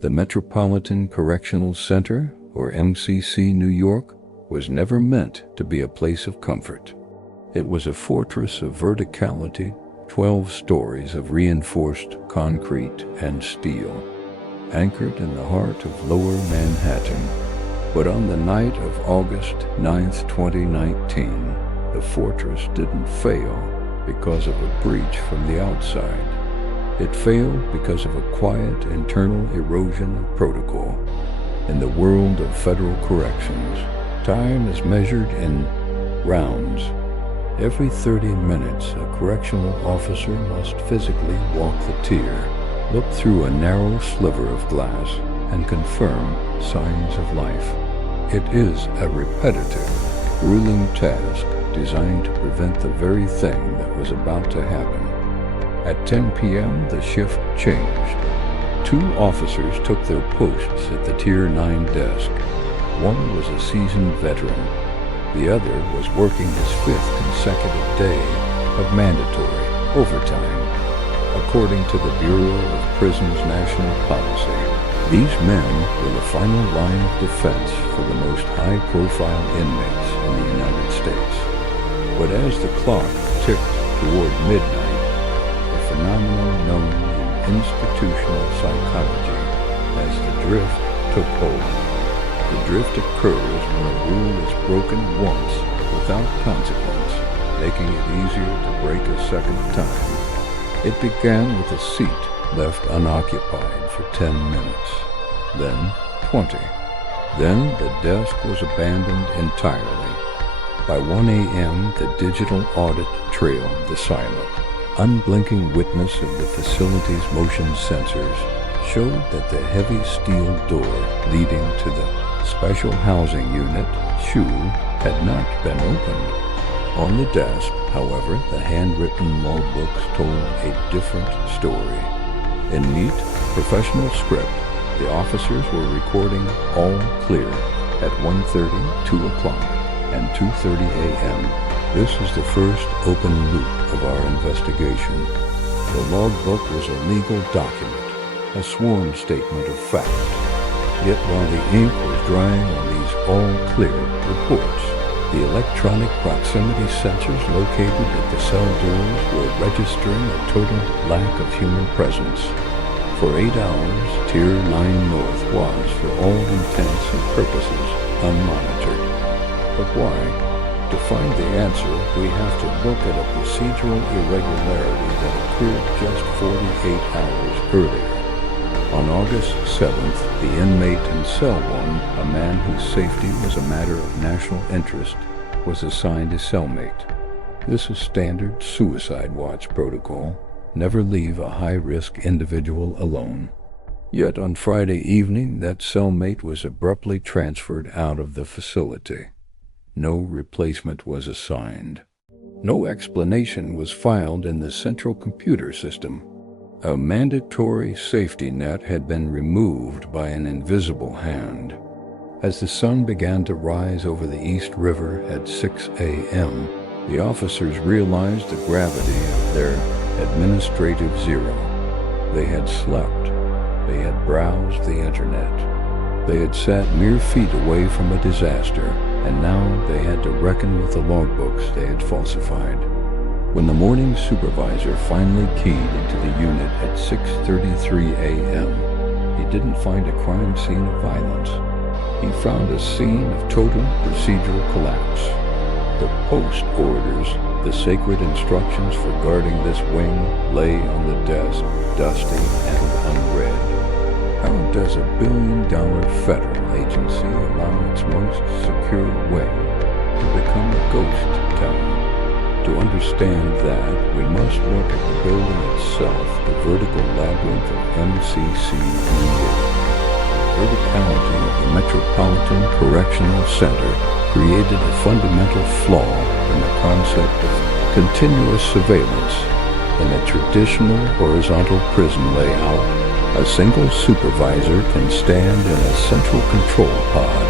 The Metropolitan Correctional Center, or MCC, New York, was never meant to be a place of comfort. It was a fortress of verticality, 12 stories of reinforced concrete and steel, anchored in the heart of Lower Manhattan. But on the night of August 9th, 2019, the fortress didn't fail because of a breach from the outside. It failed because of a quiet internal erosion of protocol. In the world of federal corrections, time is measured in rounds. Every 30 minutes, a correctional officer must physically walk the tier, look through a narrow sliver of glass, and confirm signs of life. It is a repetitive, grueling task designed to prevent the very thing that was about to happen. At 10 p.m., the shift changed. 2 officers took their posts at the Tier 9 desk. One was a seasoned veteran. The other was working his 5th consecutive day of mandatory overtime. According to the Bureau of Prisons National Policy, these men were the final line of defense for the most high-profile inmates in the United States. But as the clock ticked toward midnight, a phenomenon known in institutional psychology as the drift took hold. The drift occurs when a rule is broken once without consequence, making it easier to break a second time. It began with a seat left unoccupied for 10 minutes, then 20. Then the desk was abandoned entirely. By 1 a.m., the digital audit trailed the silent, unblinking witness of the facility's motion sensors showed that the heavy steel door leading to the Special Housing Unit, SHU, had not been opened. On the desk, however, the handwritten logbooks told a different story. In neat, professional script, the officers were recording all clear at 1:30, 2 o'clock, and 2:30 a.m. This is the first open loop of our investigation. The logbook was a legal document, a sworn statement of fact. Yet while the ink was drying on these all-clear reports, the electronic proximity sensors located at the cell doors were registering a total lack of human presence. For 8 hours, Tier 9 North was, for all intents and purposes, unmonitored. But why? To find the answer, we have to look at a procedural irregularity that occurred just 48 hours earlier. On August 7th, the inmate in Cell 1, a man whose safety was a matter of national interest, was assigned a cellmate. This is standard suicide watch protocol. Never leave a high-risk individual alone. Yet on Friday evening, that cellmate was abruptly transferred out of the facility. No replacement was assigned. No explanation was filed in the central computer system. A mandatory safety net had been removed by an invisible hand. As the sun began to rise over the East River at 6 a.m., the officers realized the gravity of their administrative zero. They had slept. They had browsed the internet. They had sat mere feet away from a disaster, and now they had to reckon with the logbooks they had falsified. When the morning supervisor finally keyed into the unit at 6:33 a.m., he didn't find a crime scene of violence. He found a scene of total procedural collapse. The post orders, the sacred instructions for guarding this wing, lay on the desk, dusty and unread. How does a billion-dollar federal agency allow its most secure wing to become a ghost town? To understand that, we must look at the building itself, the vertical labyrinth of MCC, New York. The verticality of the Metropolitan Correctional Center created a fundamental flaw in the concept of continuous surveillance. In a traditional horizontal prison layout, a single supervisor can stand in a central control pod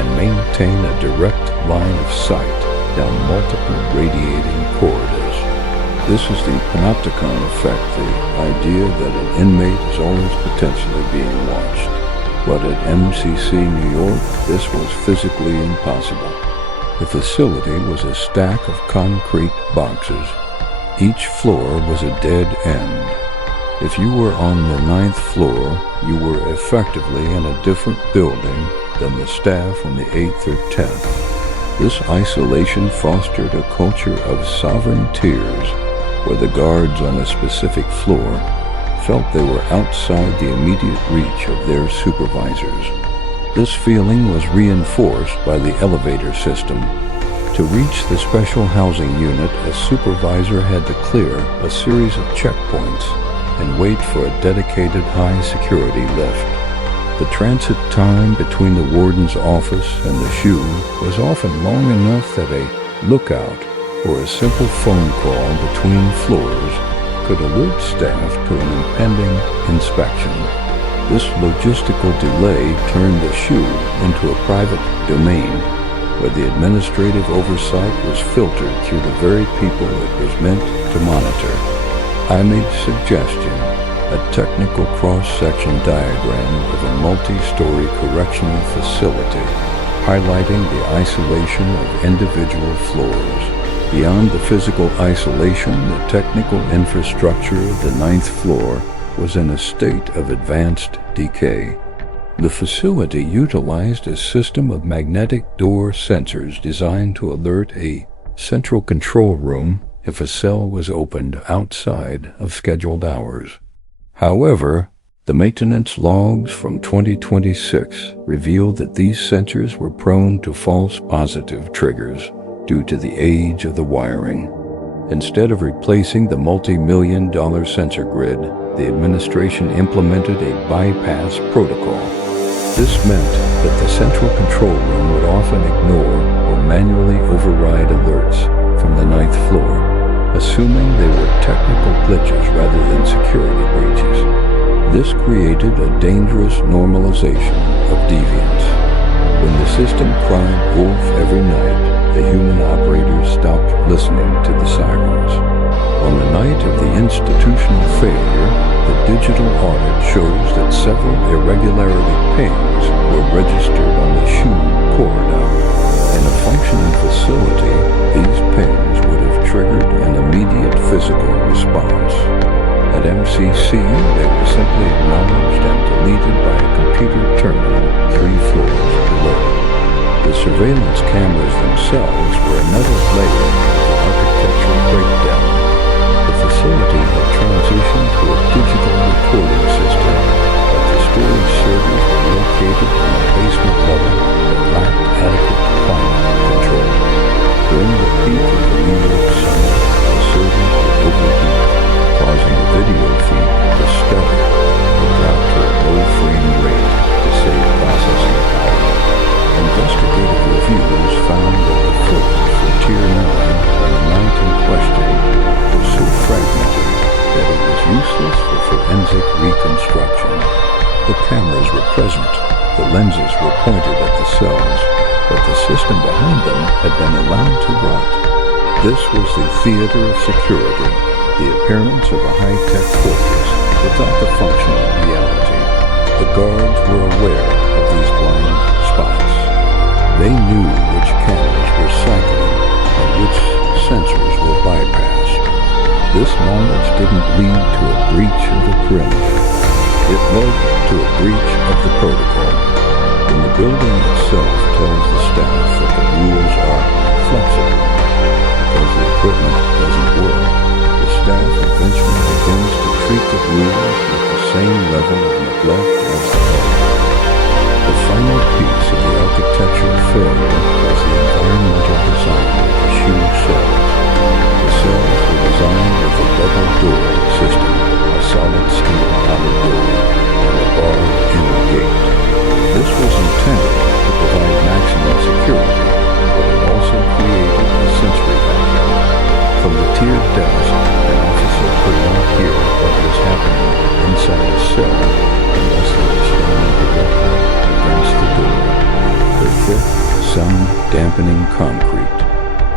and maintain a direct line of sight down multiple radiating corridors. This is the panopticon effect, the idea that an inmate is always potentially being watched. But at MCC New York, this was physically impossible. The facility was a stack of concrete boxes. Each floor was a dead end. If you were on the 9th floor, you were effectively in a different building than the staff on the 8th or 10th. This isolation fostered a culture of sovereign tears, where the guards on a specific floor felt they were outside the immediate reach of their supervisors. This feeling was reinforced by the elevator system. To reach the special housing unit, a supervisor had to clear a series of checkpoints and wait for a dedicated high-security lift. The transit time between the warden's office and the SHU was often long enough that a lookout or a simple phone call between floors could alert staff to an impending inspection. This logistical delay turned the SHU into a private domain, where the administrative oversight was filtered through the very people it was meant to monitor. I made a suggestion, a technical cross-section diagram of a multi-story correctional facility, highlighting the isolation of individual floors. Beyond the physical isolation, the technical infrastructure of the 9th floor was in a state of advanced decay. The facility utilized a system of magnetic door sensors designed to alert a central control room if a cell was opened outside of scheduled hours. However, the maintenance logs from 2026 revealed that these sensors were prone to false positive triggers due to the age of the wiring. Instead of replacing the multi-million-dollar sensor grid, the administration implemented a bypass protocol. This meant that the central control room would often ignore or manually override alerts from the 9th floor, assuming they were technical glitches rather than security breaches. This created a dangerous normalization of deviance. When the system cried wolf every night, the human operators stopped listening to the sirens. On the night of the institutional failure, the digital audit shows that several irregularity pings were registered on the SHU corridor. In a functioning facility, these pings would have triggered an immediate physical response. At MCC, they were simply acknowledged and deleted by a computer terminal 3 floors below. The surveillance cameras themselves were another layer of the architectural breakdown. The facility had transitioned to a digital recording system, but the storage servers were located on a basement level that lacked adequate climate control. During the peak of the New York summer, the servers would overheat, causing the video feed to stutter or drop to a low frame rate to save processing power. Investigative reviews found that the footage for Tier 9 on the night in question was so fragmented that it was useless for forensic reconstruction. The cameras were present, the lenses were pointed at the cells, but the system behind them had been allowed to rot. This was the theater of security, the appearance of a high-tech fortress without the functional reality. The guards were aware of these blind spots. They knew which cameras were cycling and which sensors were bypassed. This knowledge didn't lead to a breach of the perimeter. It led to a breach of the protocol. When the building itself tells the staff that the rules are flexible because the equipment doesn't work, the staff eventually begins to treat the rules with the same level of neglect as the public. The final piece of the architectural failure was the environmental design of the SHU cells. The cells were designed with a double-door system, a solid steel outer door, and a barred inner gate. This was intended to provide maximum security, but it also created a sensory vacuum. From the tiered desk, an officer could not hear what was happening inside a cell unless they were standing directly against the door. The thick, sound-dampening concrete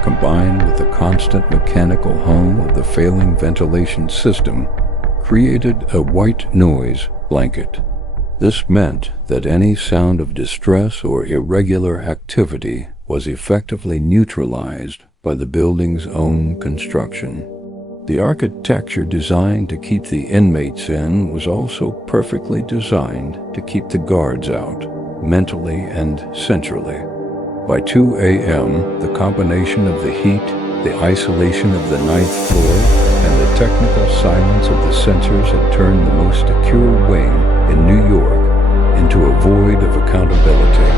combined with the constant mechanical hum of the failing ventilation system, created a white noise blanket. This meant that any sound of distress or irregular activity was effectively neutralized by the building's own construction. The architecture designed to keep the inmates in was also perfectly designed to keep the guards out, mentally and centrally. By 2 a.m., the combination of the heat, the isolation of the 9th floor, and the technical silence of the sensors had turned the most secure wing in New York into a void of accountability.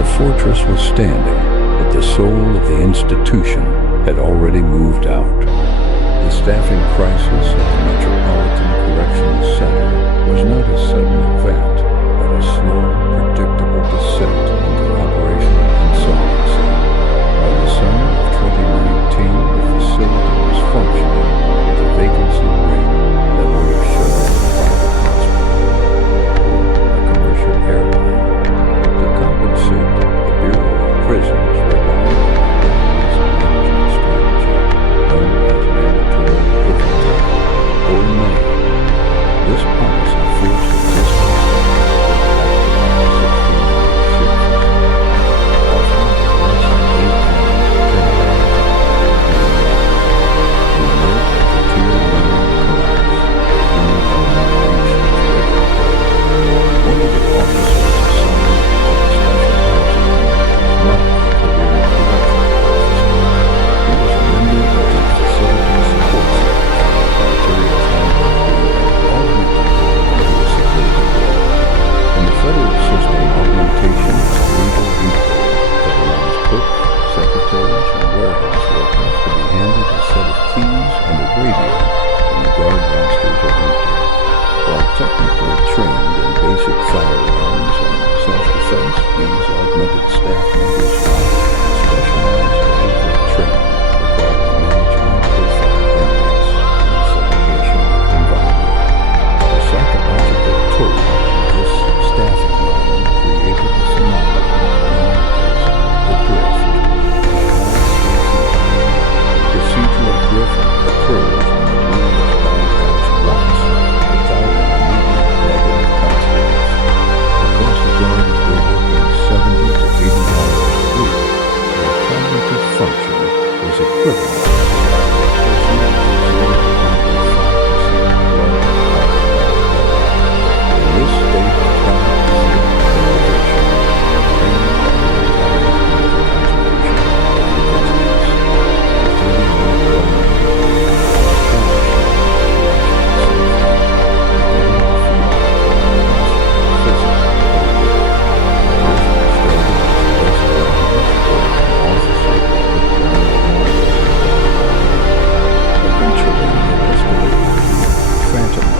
The fortress was standing, but the soul of the institution had already moved out. The staffing crisis at the Metropolitan Correctional Center was not a sudden event, but a slow, predictable descent into operational insolvency. By the summer of 2019, the facility was functioning with a vacancy rate that would have shut down a private hospital or a commercial airline. To compensate, the Bureau of Prisons relied on a management strategy known as mandatory overtime, or MAN. This policy forced existing staff to work back-to-back 16-hour shifts, often with less than 8 hours turnaround time. In the wake of the Tier 9 collapse, unit operations regulated. One of the officers assigned to the special housing unit was not a career correctional officer. He was a member of the facility support staff, materials handling who had augmented into a security role. In the federal system, augmentation is a legal loophole that allows cooks, secretaries, and warehouse workers to be handed a set of keys and a radio when the guard rosters are empty. While technically trained in basic firearms and self-defense, these augmented staff members lack specialized behavioral training required to manage high-profile inmates in a segregation environment. The psychological toll of this staffing model created a phenomenon known as the drift. Procedural drift occurs when a rule is bypassed once without an immediate negative consequence. Because the guards were working 70 to 80 hours a week, their cognitive function was equivalent to that of a person with 0.5% blood alcohol level. In this state of chronic deprivation, the brain prioritizes mental concentration over vigilance. 30-minute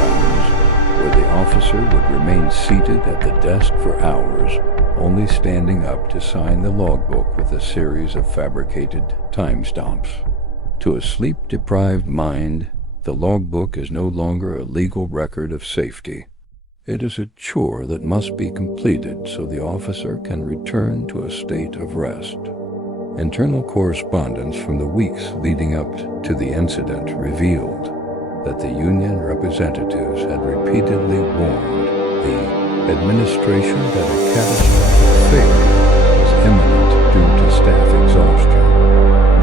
running would remain seated at the desk for hours, only standing up to sign the logbook with a series of fabricated timestamps. To a sleep-deprived mind, the logbook is no longer a legal record of safety. It is a chore that must be completed so the officer can return to a state of rest. Internal correspondence from the weeks leading up to the incident revealed that the union representatives had repeatedly warned the administration that a catastrophic failure was imminent due to staff exhaustion.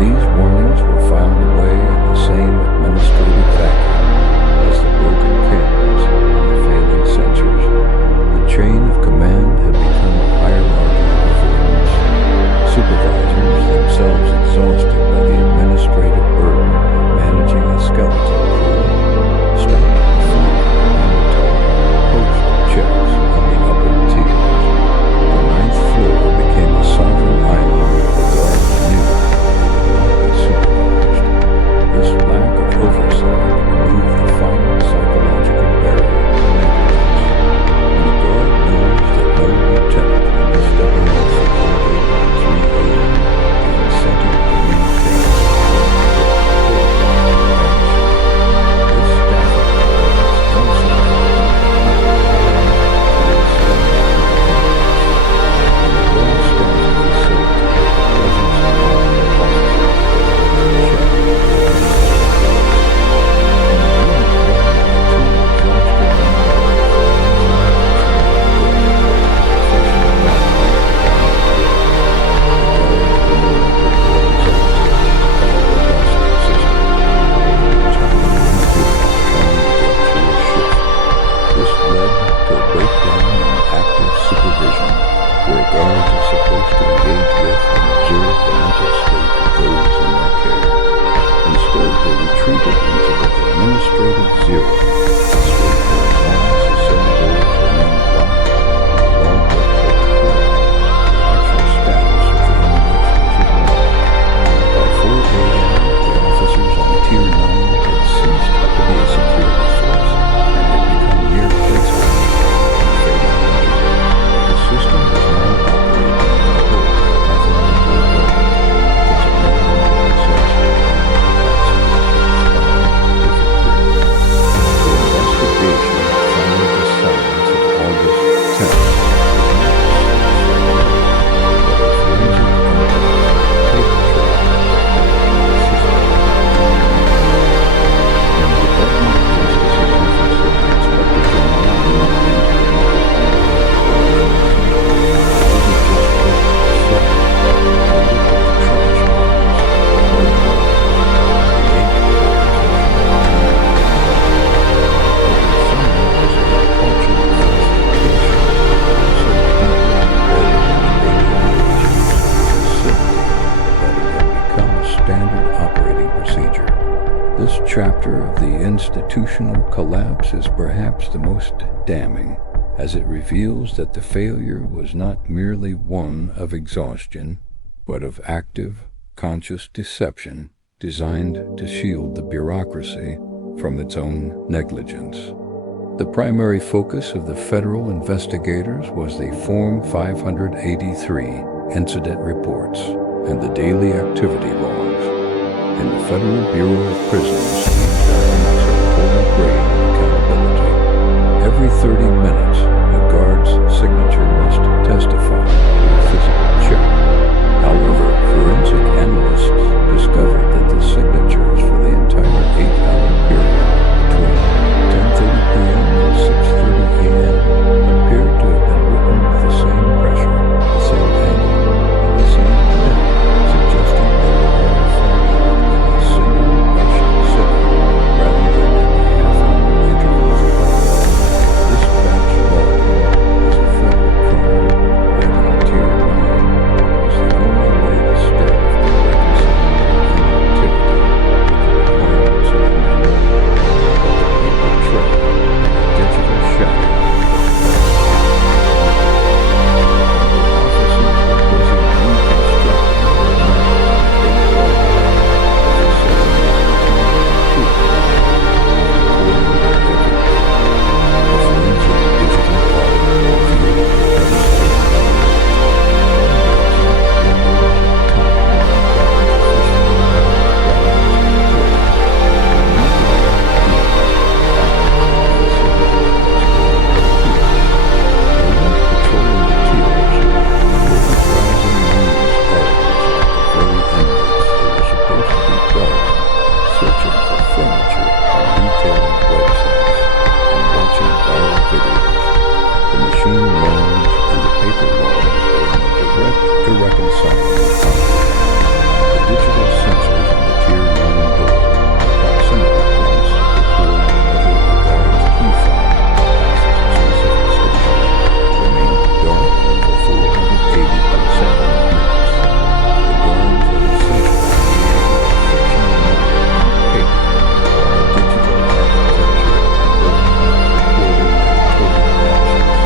These warnings were filed away in the same administrative vacuum as the broken cameras and the failing sensors. The chain of command had become a hierarchy of avoidance. Supervisors, themselves exhausted by the administrative burden of managing a skeleton crew, stopped performing mandatory post-checks on the upper tiers. The 9th floor became a sovereign island the guards knew they would not be supervised. This lack of oversight removed the final psychological zero. The state where all Sicily doors remained locked, and the logbook kept score. The actual status of the inmates was ignored. By 4 a.m., the officers on Tier 9 had ceased to be a security force and had become mere placeholders in the fading winter. The system was now operating in the hope that nothing would go wrong, because it no longer possessed the capacity to respond if it did. The investigation followed the silence of August 10th. This chapter of the institutional collapse is perhaps the most damning, as it reveals that the failure was not merely one of exhaustion, but of active, conscious deception designed to shield the bureaucracy from its own negligence. The primary focus of the federal investigators was the Form 583 incident reports and the daily activity logs. In the Federal Bureau of Prisons, these documents are the holy grail of accountability. Every 30 minutes, a guard's signature must testify to a physical check. However, forensic analysts discovered that the signatures for the entire 8-hour period between 10:30 p.m. and 6:30 a.m. appeared to have been written with the same pressure, the same angle, and the same pen, suggesting they were all filled out in a single rushed sitting, rather than in the half-hour intervals apart. This batch logging was a federal crime, yet on Tier 9, it was the only way the staff could reconcile their inactivity with the requirements of the manual. But the paper trail and the digital shadow searching for furniture on retailing websites and watching viral videos. The machine logs and the paper logs were in a direct, irreconcilable conflict. The digital sensors on the Tier 9 door, the proximity points that record whenever a guard's key fob passes a specific station, remained dark for 480 consecutive minutes. The guards had essentially created a fictional model on paper, a digital architecture built on recorded and total absence.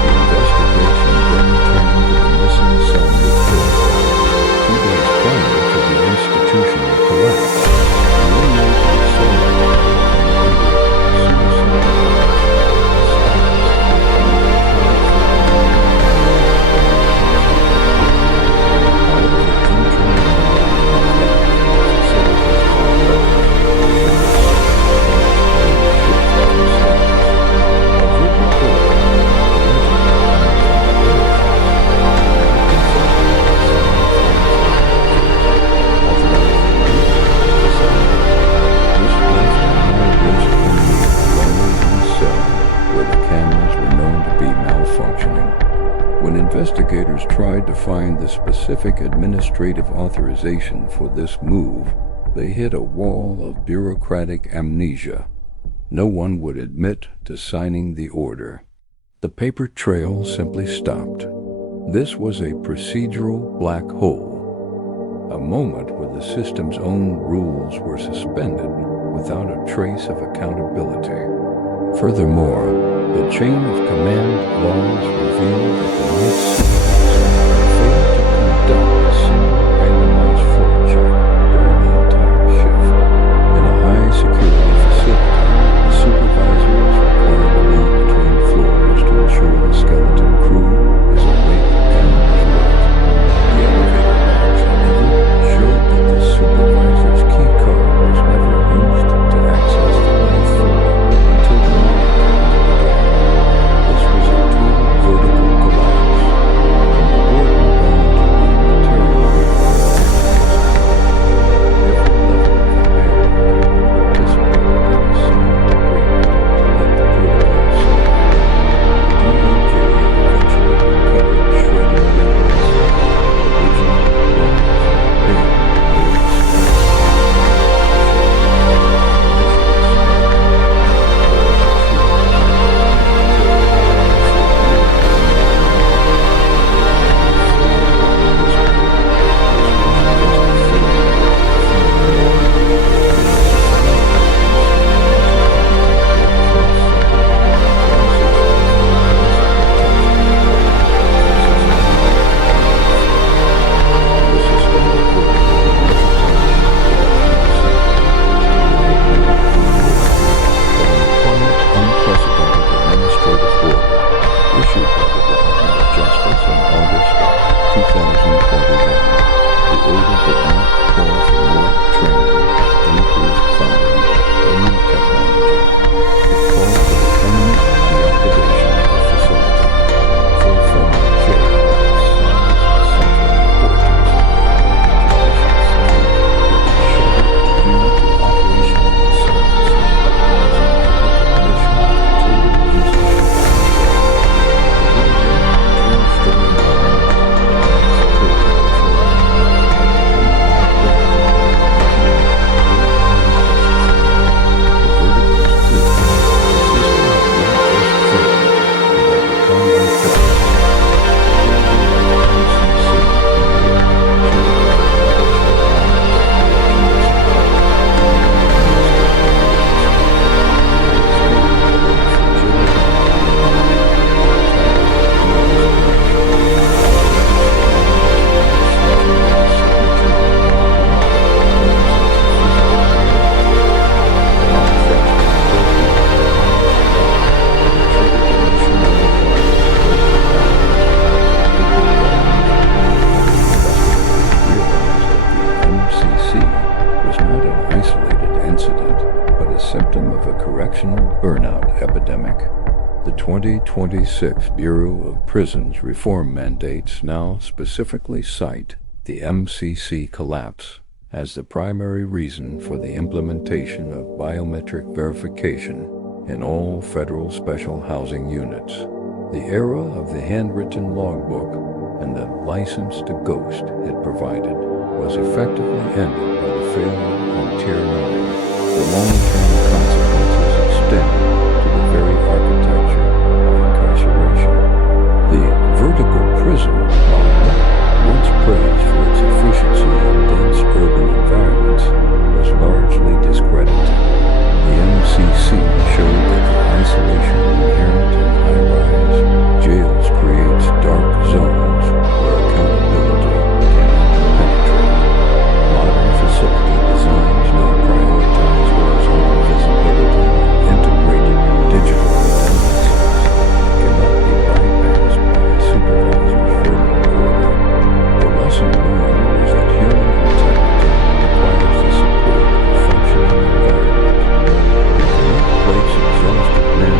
The investigation then turned to the missing cellmate list. 2 days prior to the institutional collapse, the inmate and cellmate had been under suicide watch, a status that had been declared for all of the internal knowledge of the facility's conduct during the shift themselves. A good report allegedly coming from the villages authorized the release of the cellmate. This left a high-risk inmate alone in a cell where the cameras were known to be malfunctioning. When investigators tried to find the specific administrative authorization for this move, they hit a wall of bureaucratic amnesia. No one would admit to signing the order. The paper trail simply stopped. This was a procedural black hole, a moment where the system's own rules were suspended without a trace of accountability. Furthermore, the chain of command laws revealed that the night supervisor failed to conduct a single randomized floor check during the entire shift. In a high-security facility, the supervisor is required to move between floors to ensure the skeleton crew is awake and alert. The elevator logs, however, showed that the supervisor's key card was never used to access the ninth floor until the morning counts began. This was a total vertical collapse, from the warden down to the material every level of the hierarchy participated in a silent agreement to let the protocol slide. The DOJ eventually recovered shredded remnants of original laws being burnout epidemic. The 2026 Bureau of Prisons reform mandates now specifically cite the MCC collapse as the primary reason for the implementation of biometric verification in all federal special housing units. The era of the handwritten logbook and the license to ghost it provided was effectively ended by the failure on Tier 9. The long-term consequences extend to the very architecture of incarceration. The vertical prison model, once praised for its efficiency in dense urban environments, was largely discredited. The MCC showed that the isolation inherent in high-rise jails creates dark zones where accountability cannot penetrate. Modern facility designs now prioritize horizontal visibility and integrated digital redundancies that cannot be bypassed by a supervisor's verbal order. The lesson learned is that human integrity requires the support of a functioning environment. We cannot place exhausted men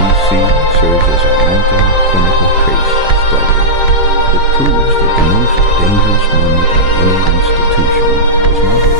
MCC serves as a multi-clinical case study. It proves that the most dangerous moment in any institution is not